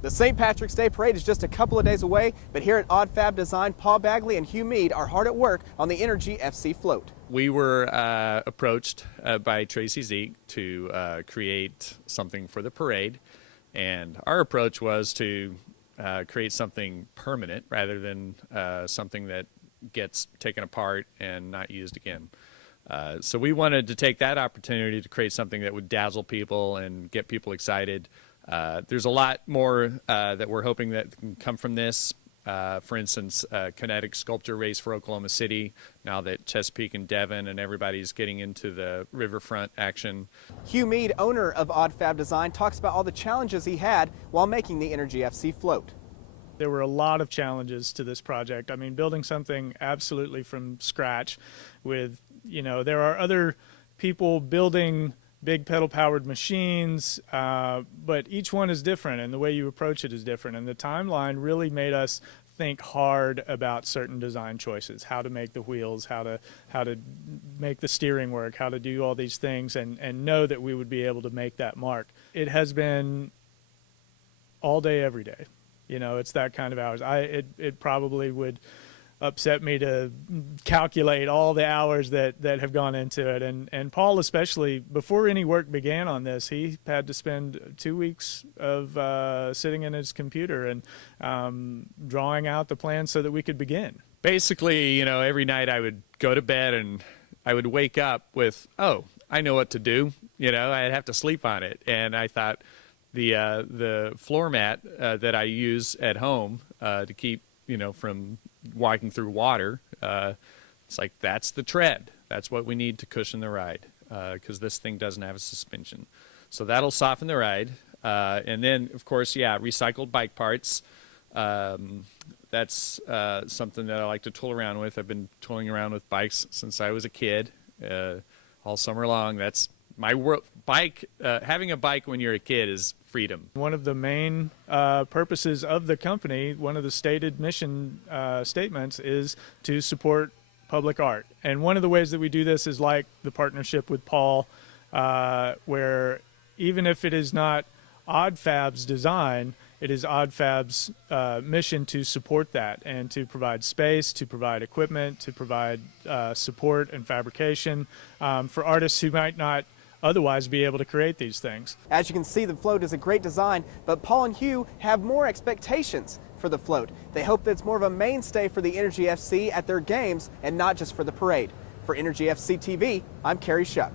The St. Patrick's Day Parade is just a couple of days away, but here at Oddfab Design, Paul Bagley and Hugh Mead are hard at work on the Energy FC float. We were approached by Tracy Zeke to create something for the parade, and our approach was to create something permanent rather than something that gets taken apart and not used again. So we wanted to take that opportunity to create something that would dazzle people and get people excited. There's a lot more that we're hoping that can come from this. For instance, kinetic sculpture race for Oklahoma City, now that Chesapeake and Devon and everybody's getting into the riverfront action. Hugh Mead, owner of Oddfab Design, talks about all the challenges he had while making the Energy FC float. There were a lot of challenges to this project. I mean, building something absolutely from scratch with, there are other people building big pedal-powered machines, but each one is different, and the way you approach it is different. And the timeline really made us think hard about certain design choices, how to make the wheels, how to make the steering work, how to do all these things, and know that we would be able to make that mark. It has been all day, every day. It's that kind of hours. It probably would upset me to calculate all the hours that have gone into it. And Paul especially, before any work began on this, he had to spend 2 weeks of sitting in his computer and drawing out the plan so that we could begin. Basically, every night I would go to bed and I would wake up with, oh, I know what to do. I'd have to sleep on it. And I thought the floor mat that I use at home to keep from walking through water, it's like, that's the tread. That's what we need to cushion the ride, because this thing doesn't have a suspension. So that'll soften the ride. And then, of course, recycled bike parts. That's something that I like to tool around with. I've been tooling around with bikes since I was a kid, all summer long. That's my world. Having a bike when you're a kid is freedom. One of the main purposes of the company, one of the stated mission statements, is to support public art. And one of the ways that we do this is like the partnership with Paul, where even if it is not Oddfab's design, it is Oddfab's mission to support that and to provide space, to provide equipment, to provide support and fabrication for artists who might not otherwise be able to create these things. As you can see, the float is a great design, but Paul and Hugh have more expectations for the float. They hope that it's more of a mainstay for the Energy FC at their games and not just for the parade. For Energy FC TV, I'm Kerry Shuck.